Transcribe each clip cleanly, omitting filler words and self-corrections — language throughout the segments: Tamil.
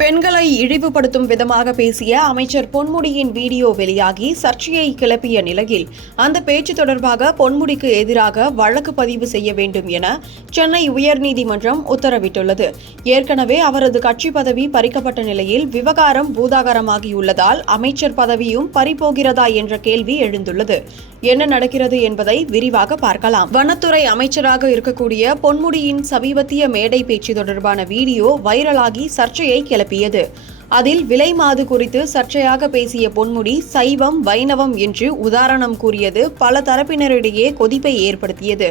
பெண்களை இழிவுபடுத்தும் விதமாக பேசிய அமைச்சர் பொன்முடியின் வீடியோ வெளியாகி சர்ச்சையை கிளப்பிய நிலையில் அந்த பேச்சு தொடர்பாக பொன்முடிக்கு எதிராக வழக்கு பதிவு செய்ய வேண்டும் என சென்னை உயர்நீதிமன்றம் உத்தரவிட்டுள்ளது. ஏற்கனவே அவரது கட்சி பதவி பறிக்கப்பட்ட நிலையில் விவகாரம் பூதாகரமாகியுள்ளதால் அமைச்சர் பதவியும் பறிபோகிறதா என்ற கேள்வி எழுந்துள்ளது. என்ன நடக்கிறது என்பதை விரிவாக பார்க்கலாம். வனத்துறை அமைச்சராக இருக்கக்கூடிய பொன்முடியின் சமீபத்திய மேடை பேச்சு தொடர்பான வீடியோ வைரலாகி சர்ச்சையை கிளப்பியது. அதில் விலை மாது குறித்து சர்ச்சையாக பேசிய பொன்முடி சைவம் வைணவம் என்று உதாரணம் கூறியது பல தரப்பினரிடையே கொதிப்பை ஏற்படுத்தியது.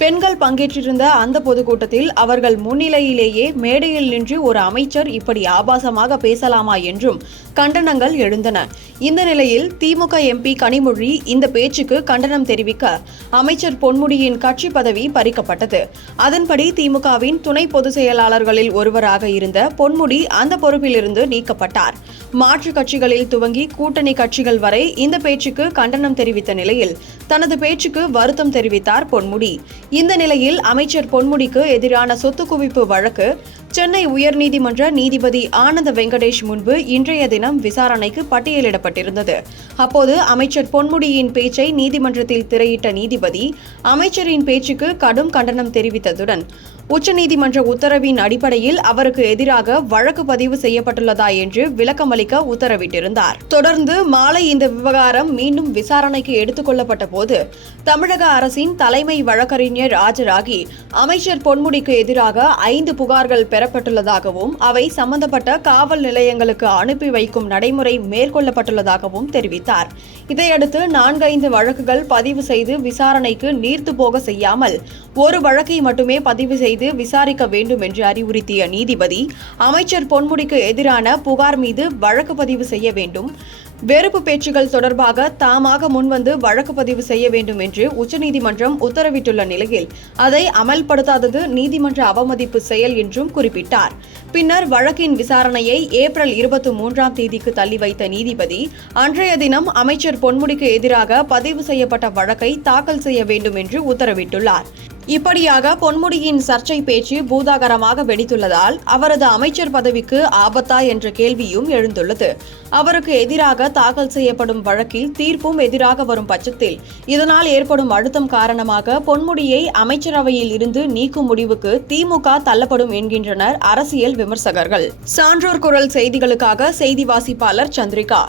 பெண்கள் பங்கேற்றிருந்த அந்த பொதுக்கூட்டத்தில் அவர்கள் முன்னிலையிலேயே மேடையில் நின்று ஒரு அமைச்சர் இப்படி ஆபாசமாக பேசலாமா என்றும் கண்டனங்கள் எழுந்தன. இந்த நிலையில் திமுக எம்பி கனிமொழி இந்த பேச்சுக்கு கண்டனம் தெரிவிக்க அமைச்சர் பொன்முடியின் கட்சி பதவி பறிக்கப்பட்டது. அதன்படி திமுகவின் துணை பொதுச் செயலாளர்களில் ஒருவராக இருந்த பொன்முடி அந்த பொறுப்பிலிருந்து நீக்கப்பட்டார். மாற்றுக் கட்சிகளில் துவங்கி கூட்டணி கட்சிகள் வரை இந்த பேச்சுக்கு கண்டனம் தெரிவித்த நிலையில் தனது பேச்சுக்கு வருத்தம் தெரிவித்தார் பொன்முடி. இந்த நிலையில் அமைச்சர் பொன்முடிக்கு எதிரான சொத்து குவிப்பு வழக்கு சென்னை உயர்நீதிமன்ற நீதிபதி ஆனந்த வெங்கடேஷ் முன்பு இன்றைய தினம் விசாரணைக்கு பட்டியலிடப்பட்டிருந்தது. அப்போது அமைச்சர் பொன்முடியின் பேச்சை நீதிமன்றத்தில் திரையிட்ட நீதிபதி அமைச்சரின் பேச்சுக்கு கடும் கண்டனம் தெரிவித்ததுடன் உச்சநீதிமன்ற உத்தரவின் அடிப்படையில் அவருக்கு எதிராக வழக்கு பதிவு செய்யப்பட்டுள்ளதா என்று விளக்கமளிக்க உத்தரவிட்டிருந்தார். தொடர்ந்து மாலை இந்த விவகாரம் மீண்டும் விசாரணைக்கு எடுத்துக் கொள்ளப்பட்ட போது தமிழக அரசின் தலைமை வழக்கறிஞர் ஆஜராகி அமைச்சர் பொன்முடிக்கு எதிராக 5 புகார்கள் பெறப்பட்டுள்ளதாகவும் அவை சம்பந்தப்பட்ட காவல் நிலையங்களுக்கு அனுப்பி வைக்கும் நடைமுறை மேற்கொள்ளப்பட்டுள்ளதாகவும் தெரிவித்தார். இதையடுத்து 4-5 வழக்குகள் பதிவு செய்து விசாரணைக்கு நீர்த்து போக செய்யாமல் ஒரு வழக்கை மட்டுமே பதிவு செய்து விசாரிக்க வேண்டும் என்று அறிவுறுத்திய நீதிபதி அமைச்சர் பொன்முடிக்கு எதிரான புகார் மீது வழக்கு பதிவு செய்ய வேண்டும், வெறுப்பு பேச்சுகள் தொடர்பாக தாமாக முன்வந்து வழக்கு பதிவு செய்ய வேண்டும் என்று உச்சநீதிமன்றம் உத்தரவிட்டுள்ள நிலையில் அதை அமல்படுத்தாதது நீதிமன்ற அவமதிப்பு செயல் என்றும் குறிப்பிட்டார். பின்னர் வழக்கின் விசாரணையை ஏப்ரல் 23ஆம் தேதிக்கு தள்ளி வைத்த நீதிபதி அன்றைய தினம் அமைச்சர் பொன்முடிக்கு எதிராக பதிவு செய்யப்பட்ட வழக்கை தாக்கல் செய்ய வேண்டும் என்று உத்தரவிட்டுள்ளார். இப்படியாக பொன்முடியின் சர்ச்சை பேச்சு பூதாகரமாக வெடித்துள்ளதால் அவரது அமைச்சர் பதவிக்கு ஆபத்தா என்ற கேள்வியும் எழுந்துள்ளது. அவருக்கு எதிராக தாக்கல் செய்யப்படும் வழக்கில் தீர்ப்பும் எதிராக வரும் பட்சத்தில் இதனால் ஏற்படும் அழுத்தம் காரணமாக பொன்முடியை அமைச்சரவையில் இருந்து நீக்கும் முடிவுக்கு திமுக தள்ளப்படும் என்கின்றனர் அரசியல் விமர்சகர்கள். சான்றோர் குரல் செய்திகளுக்காக செய்தி வாசிப்பாளர் சந்திரிகா.